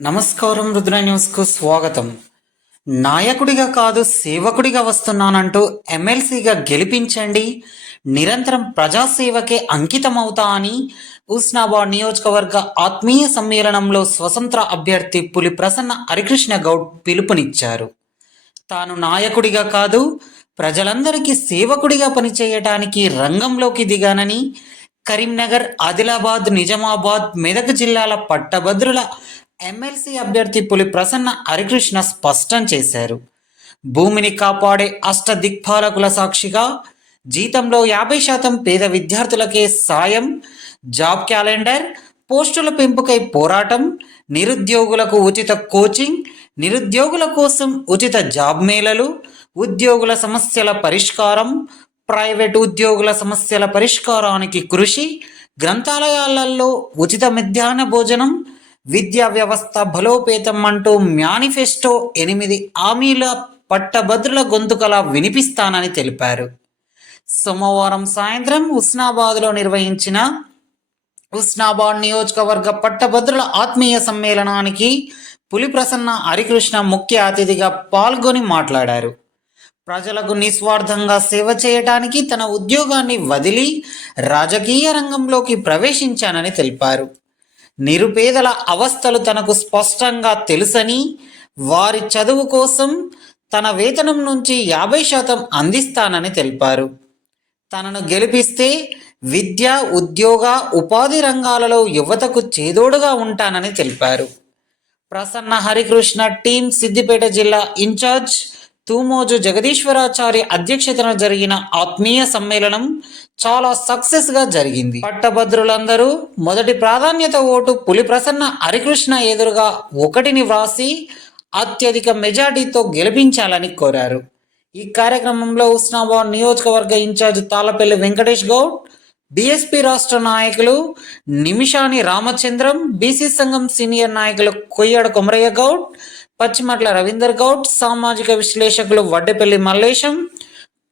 నమస్కారం. రుద్ర న్యూస్కు స్వాగతం. నాయకుడిగా కాదు సేవకుడిగా వస్తున్నానంటూ ఎమ్మెల్సీగా గెలిపించండి, నిరంతరం ప్రజాసేవకే అంకితమవుతా అని హుస్నాబాద్ నియోజకవర్గ ఆత్మీయ సమ్మేళనంలో స్వతంత్ర అభ్యర్థి పులి ప్రసన్న హరికృష్ణ గౌడ్ పిలుపునిచ్చారు. తాను నాయకుడిగా కాదు ప్రజలందరికీ సేవకుడిగా పనిచేయటానికి రంగంలోకి దిగానని కరీంనగర్, ఆదిలాబాద్, నిజామాబాద్, మెదక్ జిల్లాల పట్టభద్రుల ఎమ్మెల్సీ అభ్యర్థి పులి ప్రసన్న హరికృష్ణ స్పష్టం చేశారు. భూమిని కాపాడే అష్టదిక్పాలకుల సాక్షిగా జీతంలో 50% పేద విద్యార్థులకే సాయం, జాబ్ క్యాలెండర్, పోస్టుల పెంపుకై పోరాటం, నిరుద్యోగులకు ఉచిత కోచింగ్, నిరుద్యోగుల కోసం ఉచిత జాబ్ మేళలు, ఉద్యోగుల సమస్యల పరిష్కారం, ప్రైవేటు ఉద్యోగుల సమస్యల పరిష్కారానికి కృషి, గ్రంథాలయాలలో ఉచిత మధ్యాహ్న భోజనం, విద్యా వ్యవస్థ బలోపేతం అంటూ మేనిఫెస్టో 8 హామీల పట్టభద్రుల గొంతుకలా వినిపిస్తానని తెలిపారు. సోమవారం సాయంత్రం హుస్నాబాద్లో నిర్వహించిన హుస్నాబాద్ నియోజకవర్గ పట్టభద్రుల ఆత్మీయ సమ్మేళనానికి పులి ప్రసన్న హరికృష్ణ ముఖ్య అతిథిగా పాల్గొని మాట్లాడారు. ప్రజలకు నిస్వార్థంగా సేవ చేయడానికి తన ఉద్యోగాన్ని వదిలి రాజకీయ రంగంలోకి ప్రవేశించానని తెలిపారు. నిరుపేదల అవస్థలు తనకు స్పష్టంగా తెలుసని, వారి చదువు కోసం తన వేతనం నుంచి 50% అందిస్తానని తెలిపారు. తనను గెలిపిస్తే విద్య, ఉద్యోగ, ఉపాధి రంగాలలో యువతకు చేదోడుగా ఉంటానని తెలిపారు. ప్రసన్న హరికృష్ణ టీం సిద్దిపేట జిల్లా ఇన్ఛార్జ్ తూమోజు జగదీశ్వరాచారి అధ్యక్షతన జరిగిన ఆత్మీయ సమ్మేళనం చాలా సక్సెస్గా జరిగింది. పట్టభద్రులందరూ మొదటి ప్రాధాన్యత ఓటు పులి ప్రసన్న హరికృష్ణ ఎదురుగా 1ని వ్రాసి అత్యధిక మెజార్టీతో గెలిపించాలని కోరారు. ఈ కార్యక్రమంలో హుస్నాబాద్ నియోజకవర్గ ఇన్ఛార్జ్ తాళపల్లి వెంకటేష్ గౌడ్, బీఎస్పీ రాష్ట్ర నాయకులు నిమిషాని రామచంద్రం, బీసీ సంఘం సీనియర్ నాయకులు కొయ్యాడ కొమరయ్య గౌడ్, పచ్చిమట్ల రవీందర్ గౌడ్, సామాజిక విశ్లేషకులు వడ్డేపల్లి మల్లేశం,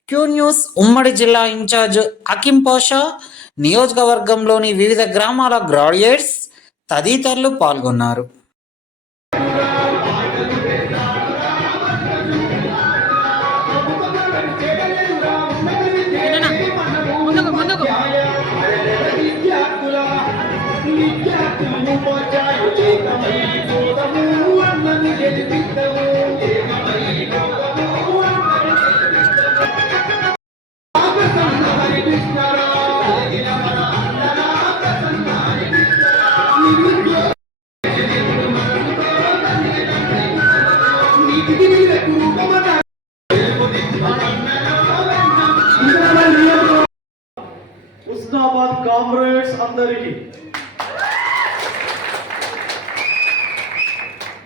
క్యూ న్యూస్ ఉమ్మడి జిల్లా ఇన్ఛార్జ్ అకిం పాషా, నియోజకవర్గంలోని వివిధ గ్రామాల గ్రాడ్యుయేట్స్ తదితరులు పాల్గొన్నారు. హుస్నాబాద్ కామ్రేడ్స్ అందరికీ,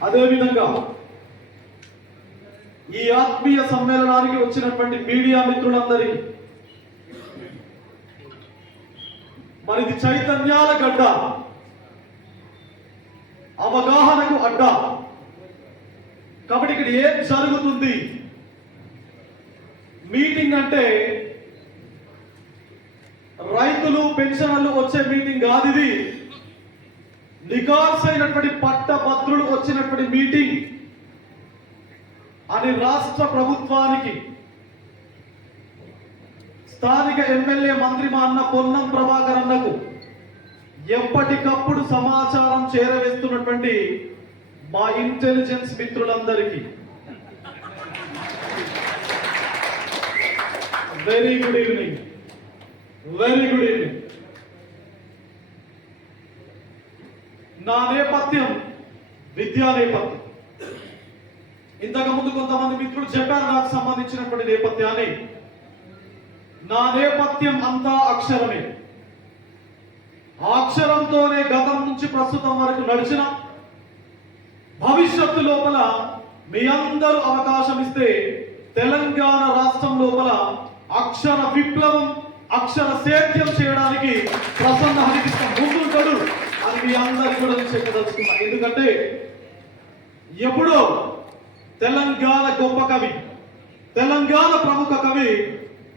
అదేవిధంగా ఈ ఆత్మీయ సమ్మేళనానికి వచ్చినటువంటి మీడియా మిత్రులందరికీ, మరిది చైతన్యాల గడ్డ, అవగాహనకు అడ్డ. కాబట్టి ఇక్కడ ఏం జరుగుతుంది, మీటింగ్ అంటే రైతులు పెన్షనర్లు వచ్చే మీటింగ్ కాదు. ఇది నికార్సైనటువంటి పట్టభద్రులు వచ్చినటువంటి మీటింగ్ అని రాష్ట్ర ప్రభుత్వానికి, స్థానిక ఎమ్మెల్యే మంత్రి మా అన్న పొన్నం ప్రభాకర్ అన్నకు ఎప్పటికప్పుడు సమాచారం చేరవేస్తున్నటువంటి మా ఇంటెలిజెన్స్ మిత్రులందరికీ very good evening. Very good evening. నా నేపథ్యం విద్యా నేపథ్యం. ఇంతకు ముందు కొంతమంది మిత్రులు చెప్పారు నాకు సంబంధించినటువంటి నేపథ్యాన్ని. నా నేపథ్యం అంతా అక్షరమే. ఆ అక్షరంతోనే గతం నుంచి ప్రస్తుతం వరకు నడిచిన, భవిష్యత్తు లోపల మీ అందరూ అవకాశం ఇస్తే తెలంగాణ రాష్ట్రం లోపల అక్షర విప్లవం, అక్షర సేద్యం చేయడానికి ప్రసన్న హరికృష్ణ ముందుంటాడు అని మీ అందరికీ కూడా చెప్పదలుచుకున్నా. ఎందుకంటే ఎప్పుడో తెలంగాణ గొప్ప కవి, తెలంగాణ ప్రముఖ కవి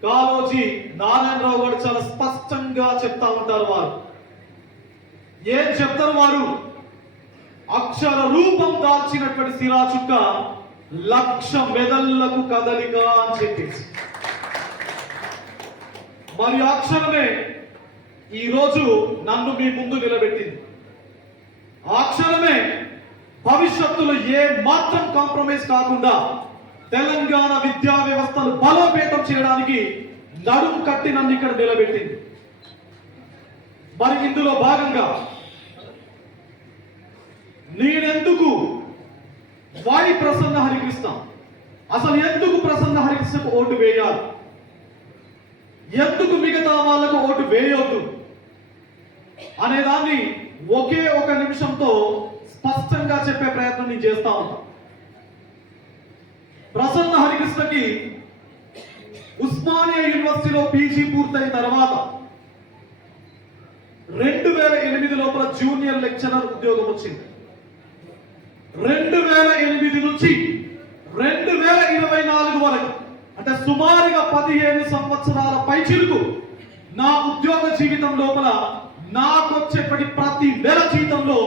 కాళోజీ నారాయణరావు గారు చాలా స్పష్టంగా చెప్తా ఉంటారు. వారు ఏం చెప్తారు? వారు అక్షర రూపం దాల్చినటువంటి సిరా చుక్క 1,00,000 మెదళ్లకు కదలిక అని చెప్పేసి మరి అక్షరమే ఈరోజు నన్ను మీ ముందు నిలబెట్టింది. అక్షరమే భవిష్యత్తులో ఏ మాత్రం కాంప్రమైజ్ కాకుండా తెలంగాణ విద్యా వ్యవస్థను బలోపేతం చేయడానికి నడుం కట్టి నన్ను ఇక్కడ నిలబెట్టింది. మరి ఇందులో భాగంగా నేనెందుకు వాయి ప్రసన్న హరికృష్ణ, అసలు ఎందుకు ప్రసన్న హరికృష్ణకు ఓటు వేయాలి, ఎందుకు మిగతా వాళ్ళకు ఓటు వేయొద్దు అనేదాన్ని ఒకే ఒక నిమిషంతో స్పష్టంగా చెప్పే ప్రయత్నం నేను చేస్తా ఉన్నా. ప్రసన్న హరికృష్ణకి ఉస్మానియా యూనివర్సిటీలో పీజీ పూర్తయిన తర్వాత 2008 లోపల జూనియర్ లెక్చరర్ ఉద్యోగం వచ్చింది. 2008 నుంచి 2024 వరకు అంటే సుమారుగా 15 సంవత్సరాల పైచిలుకు నా ఉద్యోగ జీవితం లోపల నాకొచ్చేపటి ప్రతి నెల జీతంలో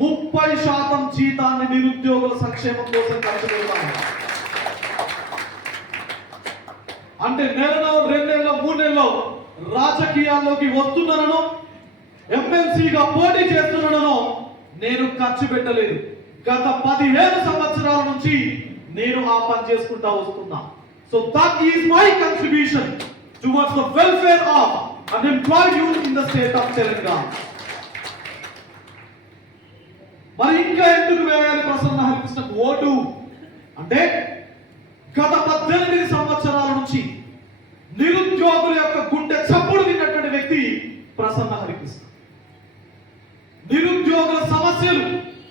30% జీతాన్ని నిరుద్యోగుల సంక్షేమం కోసం ఖర్చు పెడతాను. అంటే నెలలో 2 నెలలో 3 నెలలో రాజకీయాల్లోకి వస్తున్నానో ఎమ్మెల్సీగా పోటీ చేస్తున్నానో నేను ఖర్చు పెట్టలేదు. గత 17 సంవత్సరాల నుంచి నేను ఆ పని చేసుకుంటా వస్తున్నా. So that is my contribution towards the welfare of unemployed youth in the state of Telangana. మరి ఇంకా ఎందుకు వేయాలి ప్రసన్న హరికృష్ణకు ఓటు అంటే గత 18 సంవత్సరాల నుంచి నిరుద్యోగుల యొక్క గుండె చప్పుడు విన్నటువంటి వ్యక్తి ప్రసన్న హరికృష్ణ. నిరుద్యోగుల సమస్యలు,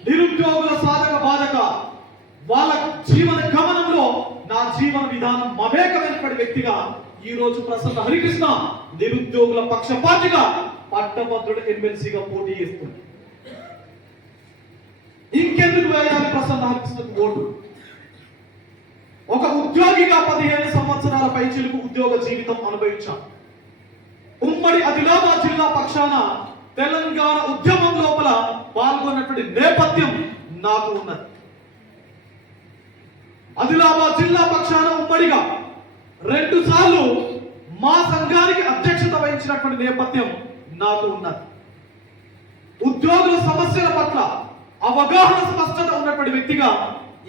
నిరుద్యోగుల సాధక బాధక, వాళ్ళ జీవన గమనంలో నా జీవన విధానం మమేకమైనటువంటి వ్యక్తిగా ఈ రోజు ప్రసన్న హరికృష్ణ నిరుద్యోగుల పక్షపాతిగా పట్టభద్రుడు ఎమ్మెల్సీగా పోటీ చేస్తుంది. ఇంకెందుకు వేయాలి ప్రసన్న హరికృష్ణకు ఓటు? ఒక ఉద్యోగిగా 15 సంవత్సరాల పైచిలుకు ఉద్యోగ జీవితం అనుభవించాను. ఉమ్మడి ఆదిలాబాద్ జిల్లా పక్షాన తెలంగాణ ఉద్యమం లోపల పాల్గొన్నటువంటి నేపథ్యం నాకు ఉన్నది. ఆదిలాబాద్ జిల్లా పక్షాన ఉమ్మడిగా 2 సార్లు మా సంఘానికి అధ్యక్షత వహించినటువంటి నేపథ్యం నాకు ఉన్నది. ఉద్యోగుల సమస్యల పట్ల అవగాహన స్పష్టత ఉన్నటువంటి వ్యక్తిగా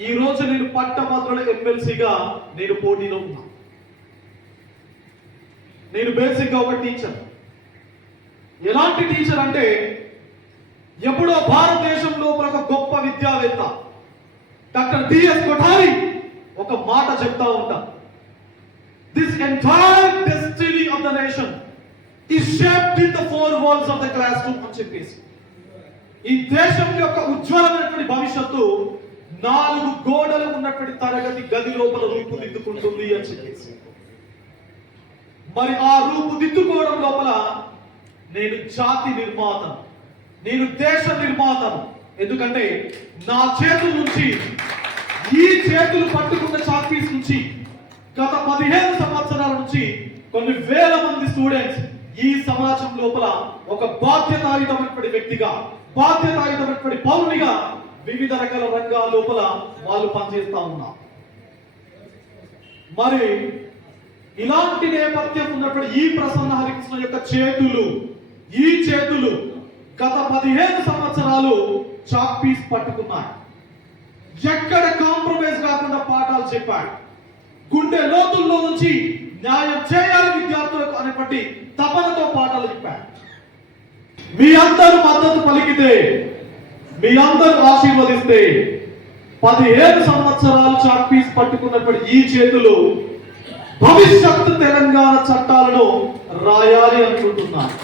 ఈ రోజు నేను పట్టభద్రుల ఎమ్మెల్సీగా నేను పోటీలో ఉన్నా. నేను బేసిక్ గా ఒక టీచర్. ఎలాంటి టీచర్ అంటే ఎప్పుడో భారతదేశంలో ఒక గొప్ప విద్యావేత్త డాక్టర్ డిఎస్ కొఠారి ఒక మాట చెప్తా ఉంటా. This entire destiny of the nation is shaped in the 4 walls of the class room అని చెప్పేసి, ఈ దేశం యొక్క ఉజ్వలమైనటువంటి భవిష్యత్తు 4 గోడలు ఉన్నటువంటి తరగతి గది లోపల రూపుదిద్దుకుంటుంది అని చెప్పేసి, మరి ఆ రూపుదిద్దుకోవడం లోపల నేను జాతి నిర్మాతను, నేను దేశ నిర్మాతను. ఎందుకంటే నా చేతుల నుంచి, ఈ చేతులు పట్టుకున్న చాక్ పీస్ నుంచి గత 15 సంవత్సరాల నుంచి కొన్ని వేల మంది స్టూడెంట్స్ ఈ సమాజం లోపల ఒక బాధ్యతాయుతమైనటువంటి వ్యక్తిగా, బాధ్యతాయుతమైనటువంటి పౌరునిగా వివిధ రకాల రంగాల లోపల వాళ్ళు పనిచేస్తా ఉన్నారు. మరి ఇలాంటి నేపథ్యం ఉన్నప్పుడు ఈ ప్రసన్న హరికృష్ణ యొక్క ఈ చేతులు గత 15 సంవత్సరాలు చాక్ పీస్ పట్టుకున్నాయి. ఎక్కడ కాంప్రమైజ్ కాకుండా పాఠాలు చెప్పాడు. గుండె లోతుల్లో నుంచి న్యాయం చేయాలి విద్యార్థులకు అనేటువంటి తపనతో పాఠాలు చెప్పాడు. మీ అందరూ మద్దతు పలికితే, మీ అందరూ ఆశీర్వదిస్తే 15 సంవత్సరాలు చాక్ పీస్ పట్టుకున్నటువంటి ఈ చేతులు భవిష్యత్తు తెలంగాణ చట్టాలను రాయాలి అనుకుంటున్నాను.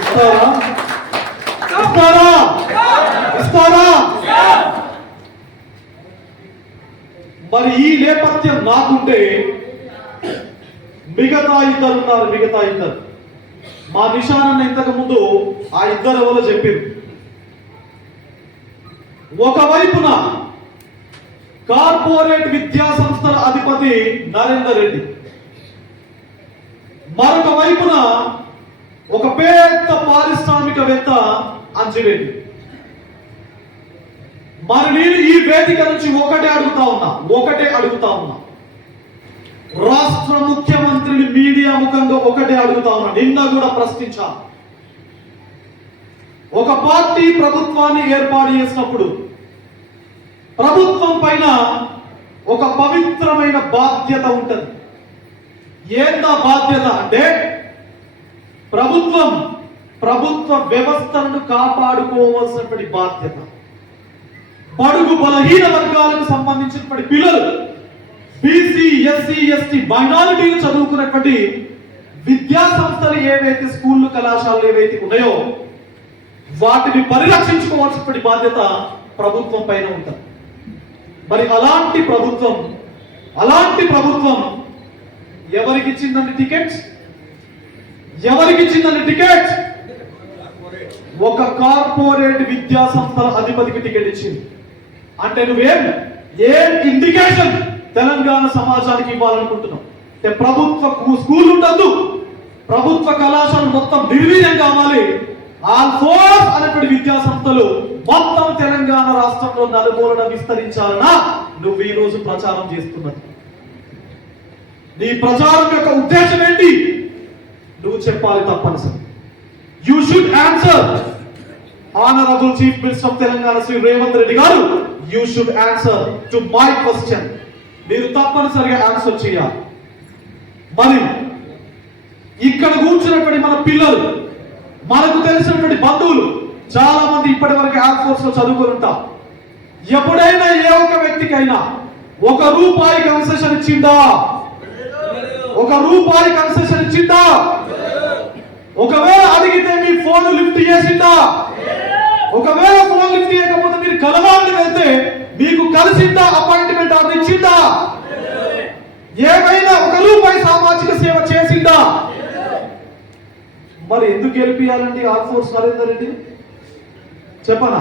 ఇస్తారా? ఇస్తారా? ఇస్తారా? మరి ఈ నేపథ్యం నాకుంటే మిగతా ఇద్దరు ఉన్నారు. మిగతా ఇద్దరు మా నిషానన్న ఇంతకు ముందు ఆ ఇద్దరు ఎవరో చెప్పారు. ఒకవైపున కార్పొరేట్ విద్యా సంస్థల అధిపతి నరేందర్ రెడ్డి, మరొక వైపున ఒక పెద్ద పారిశ్రామికవేత్త అంజిరెడ్డి. మరి నేను ఈ వేదిక నుంచి ఒకటే అడుగుతా ఉన్నా రాష్ట్ర ముఖ్యమంత్రిని మీడియా ముఖంగా ఒకటే అడుగుతా ఉన్నా. నిన్న కూడా ప్రశ్నించా. ఒక పార్టీ ప్రభుత్వాన్ని ఏర్పాటు చేసినప్పుడు ప్రభుత్వం పైన ఒక పవిత్రమైన బాధ్యత ఉంటుంది. ఏందా బాధ్యత అంటే ప్రభుత్వ వ్యవస్థలను కాపాడుకోవాల్సినటువంటి బాధ్యత. బడుగు బలహీన వర్గాలకు సంబంధించినటువంటి పిల్లలు, బీసీ, ఎస్సీ, ఎస్టీ, మైనారిటీలు చదువుకున్నటువంటి విద్యా సంస్థలు ఏవైతే, స్కూళ్ళు, కళాశాలలు ఏవైతే ఉన్నాయో వాటిని పరిరక్షించుకోవాల్సినటువంటి బాధ్యత ప్రభుత్వం పైన ఉంటుంది. మరి అలాంటి ప్రభుత్వం ఎవరికి ఇచ్చిందండి టికెట్స్? ఒక కార్పొరేట్ విద్యా సంస్థల అధిపతికి టికెట్ ఇచ్చింది. అంటే ఏం ఇండికేషన్ తెలంగాణ సమాజానికి ఇవ్వాలనుకుంటున్నాం? అంటే ప్రభుత్వ స్కూల్ ఉండద్దు, ప్రభుత్వ కళాశాల మొత్తం నిర్వీర్యం కావాలి, ఆల్ఫోర్స్ అనేటువంటి విద్యా సంస్థలు మొత్తం తెలంగాణ రాష్ట్రంలో నలుమూలన విస్తరించాలన్నా నువ్వు ఈ రోజు ప్రచారం చేస్తున్నది. నీ ప్రచారం యొక్క ఉద్దేశం ఏంటి? నువ్వు చెప్పాలి తప్పనిసరి. You should answer. Honourable chief minister of Telangana Shri Revanth Reddy గారు, you should answer to my question. మీరు తప్పనిసరిగా ఆన్సర్ చేయాలి. మరి ఇక్కడ కూర్చున్నటువంటి మన పిల్లలు, మనకు తెలిసినటువంటి బంధువులు చాలా మంది ఇప్పటి వరకు ఎయిర్ ఫోర్స్ లో చదువుకొని ఉంటాం. ఎప్పుడైనా ఏ ఒక్క వ్యక్తికైనా ₹1 కన్సెషన్ ఇచ్చిందా? కన్సెషన్ ఇచ్చిందా? ఒకవేళ అడిగితే మీ ఫోన్ లిఫ్ట్ చేసిందా? ఒకవేళ ఫోన్ లిఫ్ట్ చేయకపోతే మీరు కలవాలని వెళ్తే మీకు కలిసిందా? అపాయింట్మెంట్ ఆర్డర్ ఇచ్చిందా? ఏమైనా ₹1 సామాజిక సేవ చేసిందా? మరి ఎందుకు గెలిపియాలండి ఆర్ ఫోర్స్ నరేందర్ రెడ్డి? చెప్పనా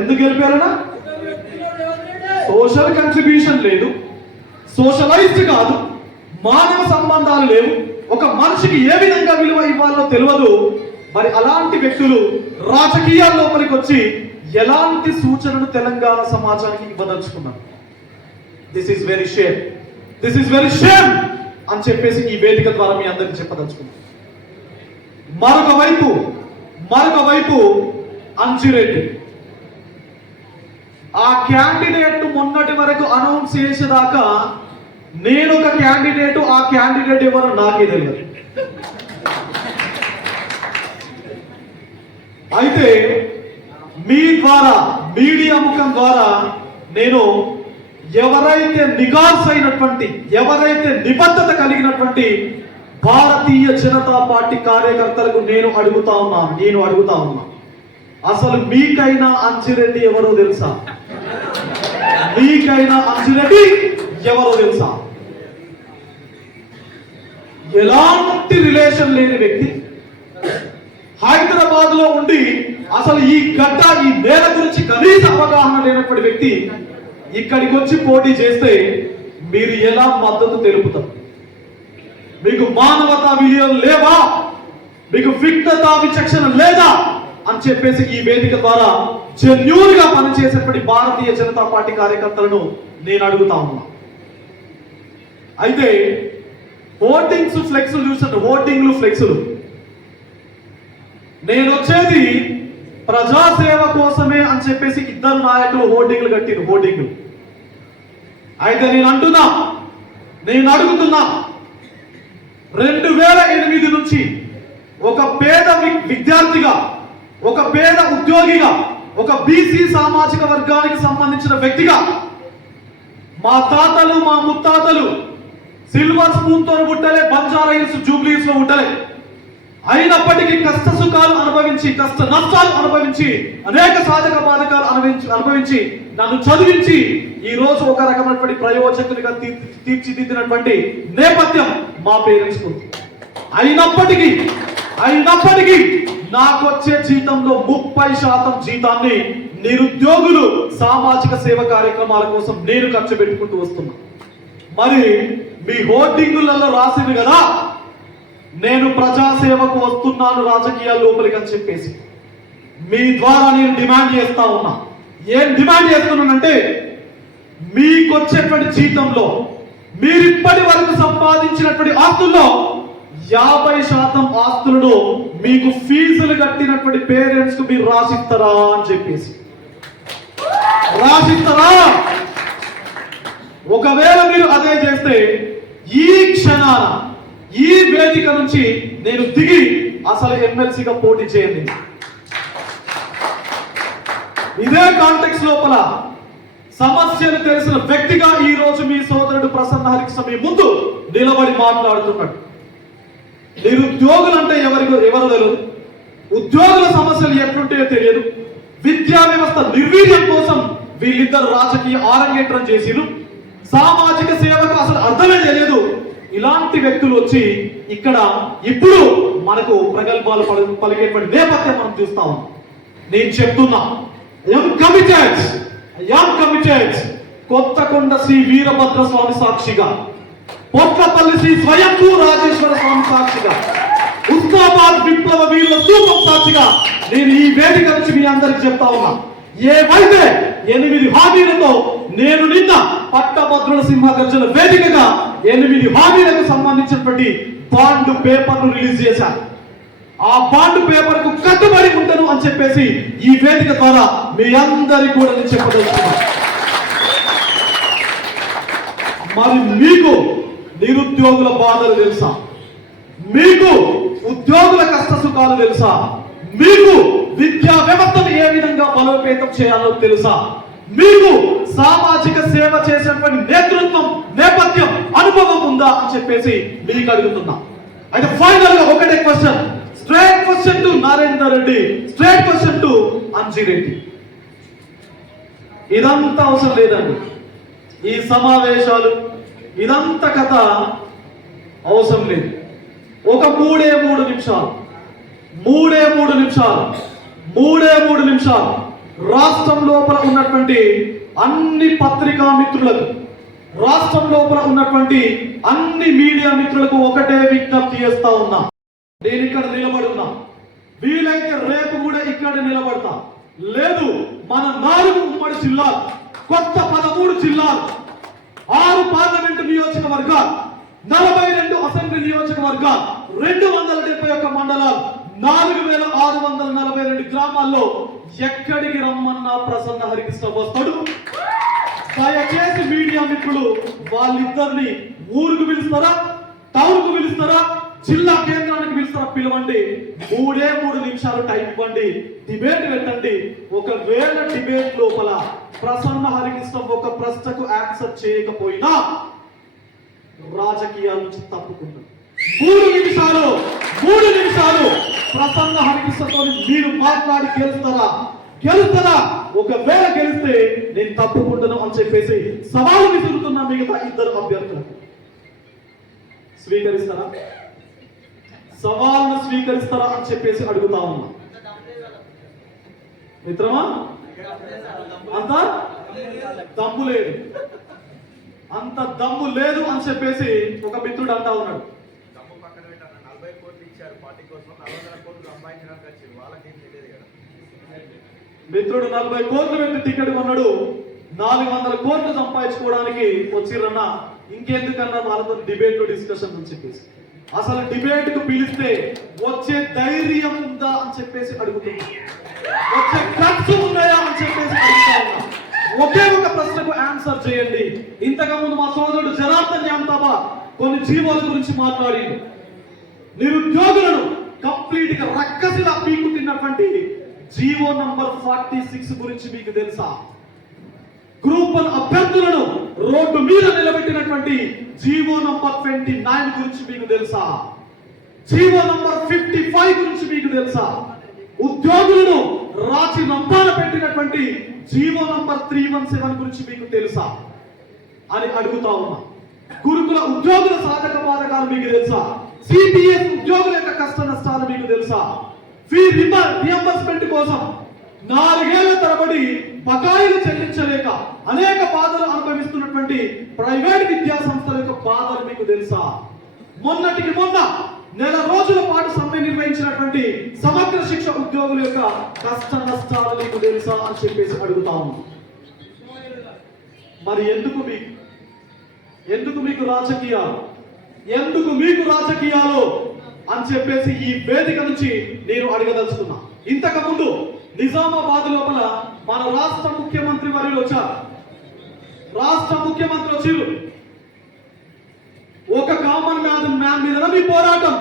ఎందుకు గెలిపారనా? సోషల్ కంట్రిబ్యూషన్ లేదు, సోషలైజ్డ్ కాదు, మానవ సంబంధాలు లేవు, ఒక మనిషికి ఏ విధంగా విలువ ఇవ్వాలో తెలియదు. మరి అలాంటి వ్యక్తులు రాజకీయాల లోపలికి వచ్చి ఎలాంటి సూచనలు తెలంగాణ సమాజానికి ఇవ్వదలుచుకున్నారు? దిస్ ఈస్ వెరీ షేమ్ అని చెప్పేసి ఈ వేదిక ద్వారా మీ అందరికీ చెప్పదలుచుకున్నాను. మరొక వైపు అంజిరెడ్డి, ఆ క్యాండిడేట్ మొన్నటి వరకు అనౌన్స్ చేసేదాకా నేను ఒక క్యాండిడేట్, ఆ క్యాండిడేట్ ఎవరో నాకే తెలియదు. అయితే మీ ద్వారా, మీడియా ముఖం ద్వారా నేను ఎవరైతే నిఘాసైనటువంటి, ఎవరైతే నిబద్ధత కలిగినటువంటి భారతీయ జనతా పార్టీ కార్యకర్తలకు నేను అడుగుతా ఉన్నా, అసలు మీకైనా అంజిరెడ్డి ఎవరో తెలుసా? ఎలాంటి రిలేషన్ లేని వ్యక్తి, హైదరాబాద్ లో ఉండి అసలు ఈ గడ్డ, ఈ నేల గురించి కనీస అవగాహన లేనటువంటి వ్యక్తి ఇక్కడికి వచ్చి పోటీ చేస్తే మీరు ఎలా మద్దతు తెలుపుతారు? మీకు మానవతా విలువలు లేవా? మీకు విఘ్నత విచక్షణ లేదా అని చెప్పేసి ఈ వేదిక ద్వారా జెన్యూన్ గా పనిచేసేటువంటి భారతీయ జనతా పార్టీ కార్యకర్తలను నేను అడుగుతా ఉన్నా. అయితే హోర్డింగ్స్, ఫ్లెక్సులు చూసాను, ఫ్లెక్సులు. నేను వచ్చేది ప్రజాసేవ కోసమే అని చెప్పేసి ఇద్దరు నాయకులు హోర్డింగ్లు కట్టిరు. అయితే నేను అడుగుతున్నా 2008 నుంచి ఒక పేద విద్యార్థిగా, ఒక పేద ఉద్యోగిగా, ఒక బీసీ సామాజిక వర్గానికి సంబంధించిన వ్యక్తిగా మా తాతలు, మా ముత్తాతలు సిల్వర్ స్పూన్ తో పుట్టలే, బంజారా హిల్స్, జూబ్లీస్ లో పుట్టలే. అయినప్పటికీ కష్ట సుఖాలు అనుభవించి, కష్ట నష్టాలు అనుభవించి, అనేక సాధక బాధకాలు అనుభవించి నన్ను చదివించి ఈ రోజు ఒక రకమైనటువంటి ప్రయోజకునిగా తీర్చిదిద్దినటువంటి నేపథ్యం మా పేరెంట్స్ ఉంది. అయినప్పటికీ నాకు వచ్చే జీతంలో 30% జీతాన్ని నిరుద్యోగులు సామాజిక సేవ కార్యక్రమాల కోసం నేను ఖర్చు పెట్టుకుంటూ వస్తున్నా. మరి మీ హోర్డింగులలో రాసింది కదా, నేను ప్రజాసేవకు వస్తున్నాను రాజకీయాల లోపలికి అని చెప్పేసి. మీ ద్వారా నేను డిమాండ్ చేస్తా ఉన్నా, ఏం డిమాండ్ చేస్తున్నానంటే, మీకు వచ్చేటువంటి జీతంలో మీరు ఇప్పటి వరకు సంపాదించినటువంటి ఆస్తుల్లో 50% ఆస్తులను మీకు ఫీజులు కట్టినటువంటి పేరెంట్స్ కు మీరు రాసిస్తారా అని చెప్పేసి రాసిస్తారా? ఒకవేళ మీరు అదే చేస్తే ఈ క్షణాన ఈ వేదిక నుంచి నేను దిగి అసలు ఎమ్మెల్సీగా పోటీ చేయండి. ఇదే కాంటెక్స్ లోపల సమస్యలు తెలిసిన వ్యక్తిగా ఈ రోజు మీ సోదరుడు ప్రసన్న హరికృష్ణ మీ ముందు నిలబడి మాట్లాడుతున్నాడు. నిరుద్యోగులు అంటే ఎవరు తెలియదు, ఉద్యోగుల సమస్యలు ఎట్లుంటాయో తెలియదు, విద్యా వ్యవస్థ నిర్వీర్యం కోసం వీళ్ళిద్దరు రాజకీయ ఆరంగేట్రం చేసిరు, సామాజిక సేవకు అసలు అర్థమే తెలియదు. ఇలాంటి వ్యక్తులు వచ్చి ఇక్కడ ఇప్పుడు మనకు ప్రగల్భాలు పలికేటువంటి నేపథ్యం మనం చూస్తా ఉన్నాం. నేను చెప్తున్నా, కొత్తకొండ శ్రీ వీరభద్ర స్వామి సాక్షిగా, పొట్లపల్లి శ్రీ స్వయంభూ రాజేశ్వర స్వామి సాక్షిగా, ఉస్మానాబాద్ విప్లవ వీరుల స్తూపం సాక్షిగా నేను ఈ వేదిక నుంచి మీ అందరికి చెప్తా ఉన్నా, ఏవైతే 8 హామీలతో నేను నిన్న పట్టభద్రుల సింహగర్జన వేదికగా 8 హామీలకు సంబంధించినటువంటి బాండ్ పేపర్ను రిలీజ్ చేశాను. ఆ బాండ్ పేపర్ కు కట్టుబడి ఉంటాను అని చెప్పేసి ఈ వేదిక ద్వారా మీ అందరికీ కూడా నేను చెప్పదలుచుకున్నాను. మరి మీకు నిరుద్యోగుల బాధలు తెలుసా? మీకు ఉద్యోగుల కష్ట సుఖాలు తెలుసా? మీకు విద్యా వ్యవస్థను ఏ విధంగా బలోపేతం చేయాలో తెలుసా? మీకు సామాజిక సేవ చేసేటువంటి నేతృత్వం నేపథ్యం అనుభవం ఉందా అని చెప్పేసి మీకు అడుగుతున్నా. అయితే ఫైనల్ గా ఒకటే question, straight question to Narender Reddy, straight question to Anji Reddy. ఇదంతా అవసరం లేదండి, ఈ సమావేశాలు ఇదంతా కథ అవసరం లేదు. ఒక మూడే మూడు నిమిషాలు రాష్ట్రం లోపల ఉన్నటువంటి అన్ని పత్రికా మిత్రులకు, రాష్ట్రం లోపల ఉన్నటువంటి అన్ని మీడియా మిత్రులకు ఒకటే విజ్ఞప్తి చేస్తా ఉన్నా. నేను ఇక్కడ నిలబడి ఉన్నా, వీలైతే రేపు కూడా ఇక్కడ నిలబడతా. లేదు, మన 4 ఉమ్మడి జిల్లాలు, కొత్త 13 జిల్లాలు, 6 పార్లమెంటు నియోజకవర్గాలు, 42 అసెంబ్లీ నియోజకవర్గాలు, 271 మండలాలు, 4642 గ్రామాల్లో ఎక్కడికి రమ్మన్నా ప్రసన్న హరికృష్ణ వస్తాడు. దయచేసి మీడియా మిత్రులు వాళ్ళిద్దరిని ఊరుకు పిలుస్తారా, టౌన్ కు పిలుస్తారా, జిల్లా కేంద్రానికి పిలుస్తారా, పిలవండి. 3 నిమిషాలు టైం ఇవ్వండి, డిబేట్ పెట్టండి. ఒకవేళ డిబేట్ లోపల ప్రసన్న హరికృష్ణ ఒక ప్రశ్నకు ఆన్సర్ చేయకపోయినా రాజకీయాల నుంచి తప్పుకుంటారు. 3 నిమిషాలు ప్రసన్న హరికృష్ణతో మీరు మాట్లాడి గెలుస్తారా? ఒకవేళ గెలిస్తే నేను తప్పుకుంటాను అని చెప్పేసి సవాలు విసురుతున్న మిగతా 2 అభ్యర్థులకు స్వీకరిస్తారా? సవాల్ను స్వీకరిస్తారా అని చెప్పేసి అడుగుతా ఉన్నా. మిత్రమా, అంత దమ్ము లేదు, అంత దమ్ము లేదు అని చెప్పేసి ఒక మిత్రుడు అంటా ఉన్నాడు. మిత్రుడు 40 కోట్లు పెట్టి టికెట్ కొన్నాడు, 400 కోట్లు సంపాదించుకోవడానికి వచ్చిరన్నా, ఇంకెందుకన్నా వాళ్ళతో డిబేట్ డిస్కషన్ అని చెప్పేసి. అసలు డిబేట్ కు పిలిస్తే వచ్చే ధైర్యం ఉందా అని చెప్పేసి అడుగుతున్నా, వచ్చే ఖర్చు ఉన్నాయా అని చెప్పేసి అడుగుతా ఉన్నా. ఒకే ఒక ప్రశ్నకు ఆన్సర్ చేయండి. ఇంతకుముందు మా సోదరుడు జనార్దన్ యాంతాబా కొన్ని జీవోల గురించి మాట్లాడి నిరుద్యోగులను కంప్లీట్ గా రక్కసిలా పీకు తిన్నటువంటి జీవో నంబర్ 46 గురించి మీకు తెలుసా? గ్రూప్ 1 అభ్యర్థులను రోడ్డు మీద నిలబెట్టినటువంటి జీవో నంబర్ 29 గురించి మీకు తెలుసా? జీవో నంబర్ 55 గురించి మీకు తెలుసా? ఉద్యోగులను రాచి రంపాన పెట్టినటువంటి జీవో నంబర్ 317 గురించి మీకు తెలుసా అని అడుగుతా ఉన్నా. గురుకుల ఉద్యోగుల సాధక బాధకాలు మీకు తెలుసా? సిపిఎస్ ఉద్యోగుల యొక్క కష్ట నష్టాలు మీకు తెలుసా? ఫీ రియంబర్స్మెంట్ కోసం 4 ఏళ్ల తరబడి బకాయిలు చెల్లించలేక అనేక బాధలు అనుభవిస్తున్నటువంటి ప్రైవేట్ విద్యా సంస్థల యొక్క బాధలు మీకు తెలుసా? మొన్నటికి మొన్న నెల రోజుల పాటు సమ్మె నిర్వహించినటువంటి సమగ్ర శిక్ష ఉద్యోగుల యొక్క కష్ట నష్టాలు నీకు తెలుసా అని చెప్పేసి అడుగుతాము. మరి ఎందుకు మీకు రాజకీయాలు అని చెప్పేసి ఈ వేదిక నుంచి నేను అడగదలుచుకున్నా. ఇంతకుముందు నిజామాబాద్ లోపల మన రాష్ట్ర ముఖ్యమంత్రి వర్యులు వచ్చారు. ఒక కామన్ మ్యాన్ మీద మీ పోరాటం.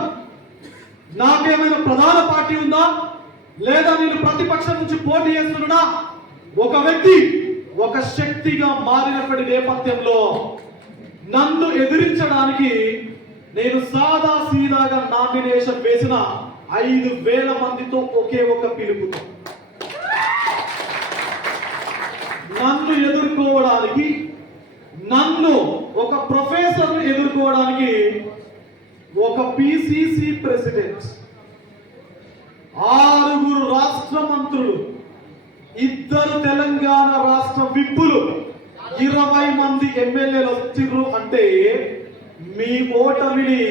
నాకేమైనా ప్రధాన పార్టీ ఉందా, లేదా నేను ప్రతిపక్షం నుంచి పోటీ చేస్తున్నా? ఒక వ్యక్తి ఒక శక్తిగా మారినప్పటి నేపథ్యంలో నన్ను ఎదిరించడానికి నేను సాదా సీదాగా నామినేషన్ వేసిన 5,000 మందితో ఒకే ఒక పిలుపుతో నన్ను ఎదుర్కోవడానికి, నన్ను ఒక ప్రొఫెసర్ ఎదుర్కోవడానికి ఒక పిసిసి ప్రెసిడెంట్, 6 రాష్ట్ర మంత్రులు, 2 తెలంగాణ రాష్ట్ర విప్పులు, 20 మంది ఎమ్మెల్యేలు వచ్చిర్రు అంటే మీ ఓటమిని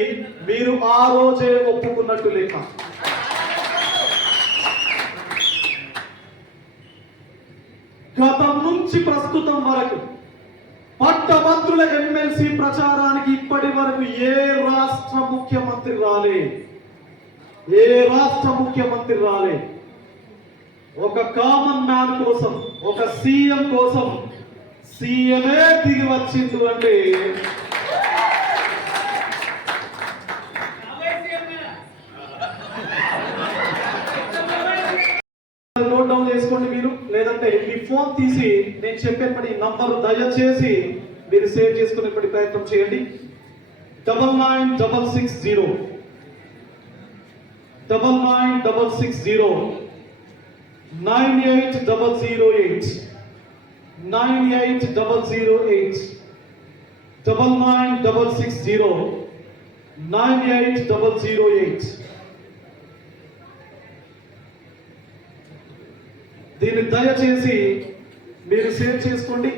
మీరు ఆ రోజే ఒప్పుకున్నట్టు లెక్క. గతం నుంచి ప్రస్తుతం వరకు పట్టభద్రుల ఎమ్మెల్సీ ప్రచారానికి ఇప్పటి వరకు ఏ రాష్ట్ర ముఖ్యమంత్రి రాలే. ఒక కామన్ మ్యాన్ కోసం, ఒక సీఎం కోసం సీఎమే దిగి వచ్చింది అంటే నోట్ డౌన్ చేసుకోండి మీరు, లేదంటే మీ ఫోన్ తీసి నేను చెప్పేప్పటి నంబర్ దయచేసి మీరు సేవ్ చేసుకునేప్పటి ప్రయత్నం చేయండి. 9966 99060 98008 98008 9960 98008. దీన్ని దయచేసి మీరు సేవ్ చేసుకోండి.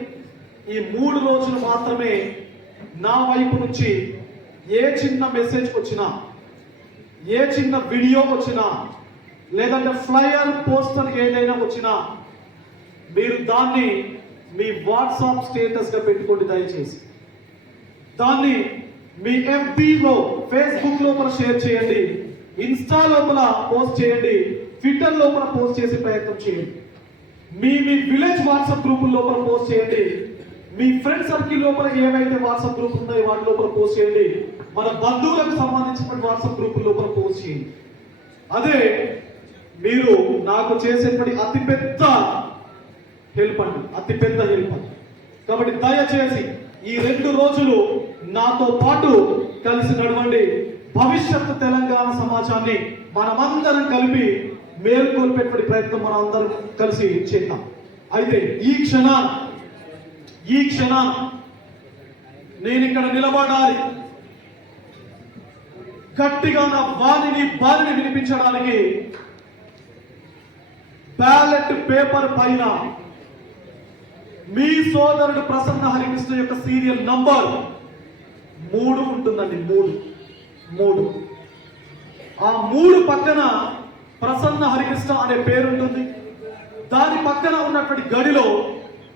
ఈ 3 రోజులు మాత్రమే నా వైపు నుంచి ఏ చిన్న మెసేజ్ వచ్చినా, ఏ చిన్న వీడియో వచ్చినా, లేదంటే ఫ్లైయర్ పోస్టర్ ఏదైనా వచ్చినా మీరు దాన్ని మీ వాట్సాప్ స్టేటస్గా పెట్టుకోండి. దయచేసి దాన్ని మీ FBలో, ఫేస్బుక్ లోపల షేర్ చేయండి, ఇన్స్టా లోపల పోస్ట్ చేయండి, ట్విట్టర్ లోపల పోస్ట్ చేసే ప్రయత్నం చేయండి, మీ విలేజ్ వాట్సాప్ గ్రూప్ లోపల పోస్ట్ చేయండి, మీ ఫ్రెండ్ సర్కిల్ లోపల ఏవైతే వాట్సాప్ గ్రూప్ ఉన్నాయో వాటి లోపల పోస్ట్ చేయండి, మన బంధువులకు సంబంధించిన వాట్సాప్ గ్రూప్ లోపల పోస్ట్ చేయండి. అదే మీరు నాకు చేసేటువంటి అతిపెద్ద హెల్ప్ అండి. కాబట్టి దయచేసి ఈ 2 రోజులు నాతో పాటు కలిసి నడవండి. భవిష్యత్తు తెలంగాణ సమాజాన్ని మనమందరం కలిపి మేల్కొల్పేటువంటి ప్రయత్నం మనం అందరం కలిసి చేద్దాం. అయితే ఈ క్షణాన నేను ఇక్కడ నిలబడాలి, గట్టిగా నా బాణిని వినిపించడానికి బ్యాలెట్ పేపర్ పైన మీ సోదరుడు ప్రసన్న హరికృష్ణ యొక్క సీరియల్ నంబర్ 3 ఉంటుందండి. 3 ఆ 3 పక్కన ప్రసన్న హరికృష్ణ అనే పేరు ఉంటుంది. దాని పక్కన ఉన్నటువంటి గడిలో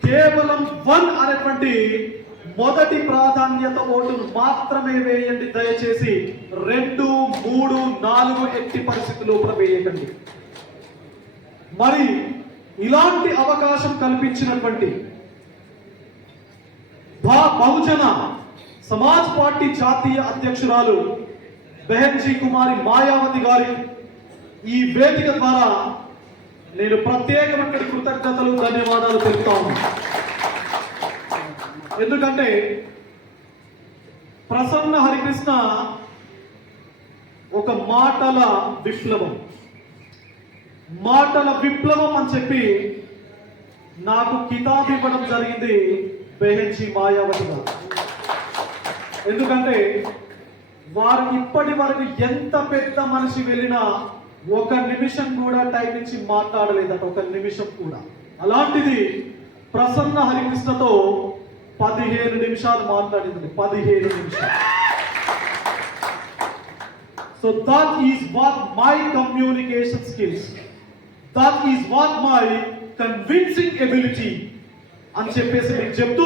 కేవలం 1 అనేటువంటి మొదటి ప్రాధాన్యత ఓటును మాత్రమే వేయండి. దయచేసి 2, 3, 4 ఎట్టి పరిస్థితుల్లో వేయకండి. మరి ఇలాంటి అవకాశం కల్పించినటువంటి బహుజన సమాజ్ పార్టీ జాతీయ అధ్యక్షురాలు బెహన్జీ కుమారి మాయావతి గారి ఈ వేదిక ద్వారా నేను ప్రత్యేకమైన కృతజ్ఞతలు, ధన్యవాదాలు తెలుపుతాను. ఎందుకంటే ప్రసన్న హరికృష్ణ ఒక మాటల విప్లవం అని చెప్పి నాకు కితాబ్ ఇవ్వడం జరిగింది బెహన్జీ మాయావతి గారు. ఎందుకంటే వారు ఇప్పటి వరకు ఎంత పెద్ద మనిషి వెళ్ళినా 1 నిమిషం కూడా టైం నుంచి మాట్లాడలేదట, 1 నిమిషం కూడా. అలాంటిది ప్రసన్న హరికృష్ణతో 15 నిమిషాలు మాట్లాడింది. 15 నిమిషాలు. So that is what my communication skills, that is what my convincing ability అని చెప్పేసి మీకు చెప్తూ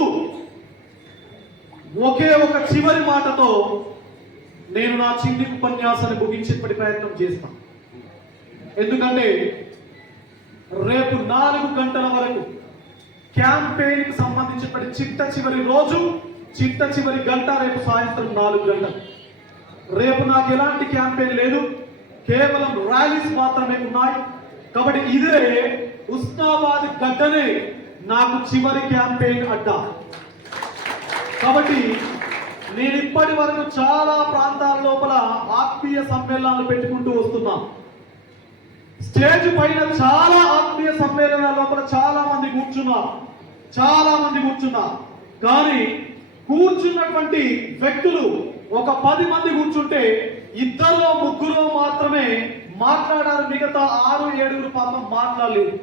ఒకే ఒక చివరి మాటతో నేను నా చిన్ని ఉపన్యాసాన్ని ముగించేపటి ప్రయత్నం చేస్తాను. ఎందుకంటే రేపు 4 గంటల వరకు క్యాంపెయిన్ కి సంబంధించినటువంటి చిట్ట చివరి రోజు, చిట్ట చివరి గంట రేపు సాయంత్రం 4 గంటలు. రేపు నాకు ఎలాంటి క్యాంపెయిన్ లేదు, కేవలం ర్యాలీస్ మాత్రమే ఉన్నాయి. కాబట్టి ఇదే ఉస్నాబాద్ గడ్డనే నాకు చివరి క్యాంపెయిన్ అడ్డా. కాబట్టి నేను ఇప్పటి వరకు చాలా ప్రాంతాల లోపల ఆత్మీయ సమ్మేళనాలు పెట్టుకుంటూ వస్తున్నాను. స్టేజ్ పైన చాలా ఆత్మీయ సమ్మేళనాల లోపల చాలా మంది కూర్చున్నారు. కానీ కూర్చున్నటువంటి వ్యక్తులు ఒక 10 మంది కూర్చుంటే 2-3 మాత్రమే మాట్లాడారు, మిగతా 6-7 పాపం మాట్లాడలేదు.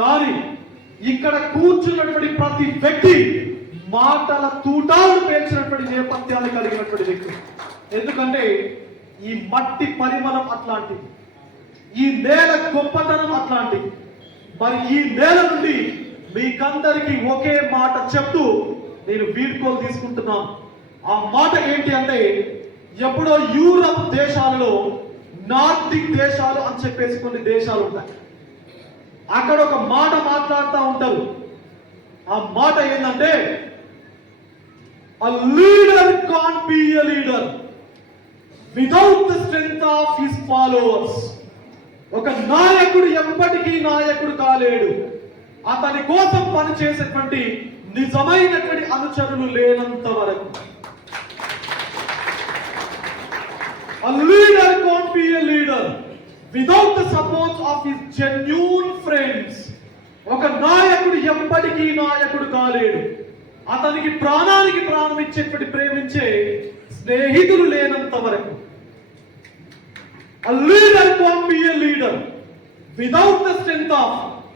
కానీ ఇక్కడ కూర్చున్నటువంటి ప్రతి వ్యక్తి మాటల తూటాలు పేర్చినటువంటి నేపథ్యాలు కలిగినటువంటి వ్యక్తి. ఎందుకంటే ఈ మట్టి పరిమళం అట్లాంటిది, ఈ నేల గొప్పతనం అట్లాంటిది. మరి ఈ నేల నుండి మీకందరికీ ఒకే మాట చెప్తూ నేను వీడ్కోలు తీసుకుంటున్నాను. ఆ మాట ఏంటి అంటే, ఎప్పుడో యూరప్ దేశాలలో నార్డిక్ దేశాలు అని చెప్పేసి కొన్ని దేశాలు ఉంటాయి. అక్కడ ఒక మాట మాట్లాడుతూ ఉంటారు. ఆ మాట ఏంటంటే, a leader can't be a leader without the strength of his followers. ఒక నాయకుడు ఎప్పటికీ నాయకుడు కాలేడు అతని కోసం పనిచేసేటువంటి నిజమైనటువంటి అనుచరులు లేనంత వరకు. A leader can't be a leader without the support of his genuine friends. ఒక నాయకుడు ఎప్పటికీ నాయకుడు కాలేడు అతనికి ప్రాణానికి ప్రాణం ఇచ్చేటువంటి ప్రేమించే స్నేహితులు లేనంత వరకు. A leader can't be a leader without the strength of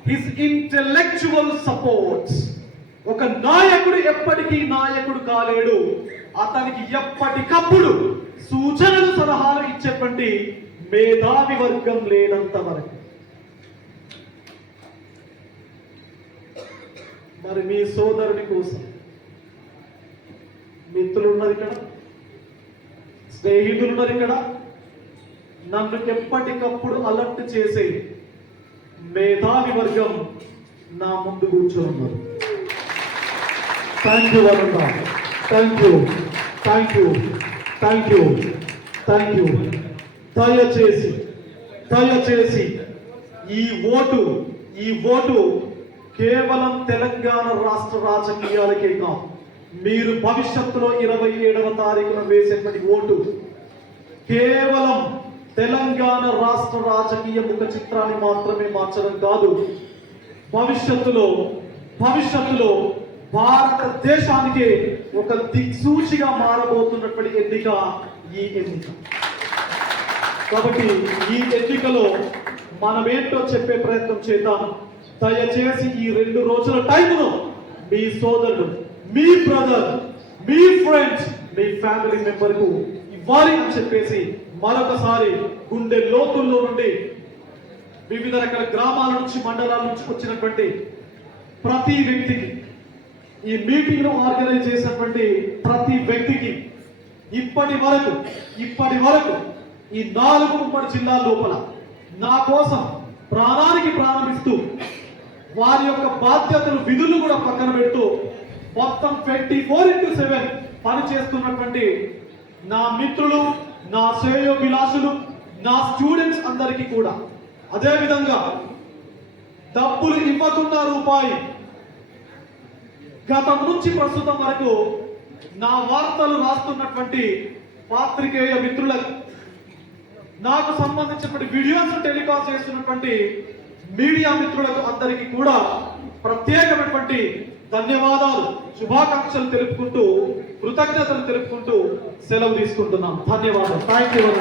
his intellectual supports. ఒక నాయకుడు ఎప్పటికీ నాయకుడు కాలేడు అతనికి ఎప్పటికప్పుడు సూచనలు సలహాలు ఇచ్చేటువంటి మేధావి వర్గం లేనంత వరకు. మరి మీ సోదరుని కోసం మిత్రులు ఉన్నారు ఇక్కడ, స్నేహితులు ఉన్నారు ఇక్కడ, నన్ను ఎప్పటికప్పుడు అలర్ట్ చేసే మేధావి వర్గం నా ముందు కూర్చోన్నారు. Thank you Varuna, thank you. దయచేసి ఈ ఓటు కేవలం తెలంగాణ రాష్ట్ర రాజకీయాలకే కాదు, మీరు భవిష్యత్తులో 27వ తారీఖున వేసేటువంటి ఓటు కేవలం తెలంగాణ రాష్ట్ర రాజకీయ ముఖ చిత్రాన్ని మాత్రమే మార్చడం కాదు, భవిష్యత్తులో భారతదేశానికి ఒక దిక్సూచిగా మారబోతున్నటువంటి ఎన్నిక ఈ ఎన్నిక. కాబట్టి ఈ ఎన్నికలో మనమేంటో చెప్పే ప్రయత్నం చేద్దాం. దయచేసి ఈ 2 రోజుల టైంను మీ సోదరుడు, మీ బ్రదర్, మీ ఫ్రెండ్స్, మీ ఫ్యామిలీ మెంబర్కు ఇవ్వాలి అని చెప్పేసి మరొకసారి గుండె లోతుల్లో నుండి వివిధ రకాల గ్రామాల నుంచి మండలాల నుంచి వచ్చినటువంటి ప్రతి వ్యక్తికి, ఈ మీటింగ్ ను ఆర్గనైజ్ చేసినటువంటి ప్రతి వ్యక్తికి, ఇప్పటి వరకు ఈ 4 ఉమ్మడి జిల్లాల లోపల నా కోసం ప్రాణానికి ప్రారంభిస్తూ వారి యొక్క బాధ్యతలు విధులు కూడా పక్కన పెడుతూ మొత్తం 24/7 పని చేస్తున్నటువంటి నా మిత్రులు, నా శ్రేయోభిలాషులు, నా స్టూడెంట్స్ అందరికీ కూడా, అదే విధంగా డబ్బులు ఇవ్వకుండా రూపాయి గతం నుంచి ప్రస్తుతం వరకు నా వార్తలు రాస్తున్నటువంటి పాత్రికేయ మిత్రులకు, నాకు సంబంధించినటువంటి వీడియోస్ టెలికాస్ట్ చేస్తున్నటువంటి మీడియా మిత్రులకు అందరికీ కూడా ప్రత్యేకమైనటువంటి ధన్యవాదాలు, శుభాకాంక్షలు తెలుపుకుంటూ, కృతజ్ఞతలు తెలుపుకుంటూ సెలవు తీసుకుంటున్నాం. ధన్యవాదాలు. Thank you.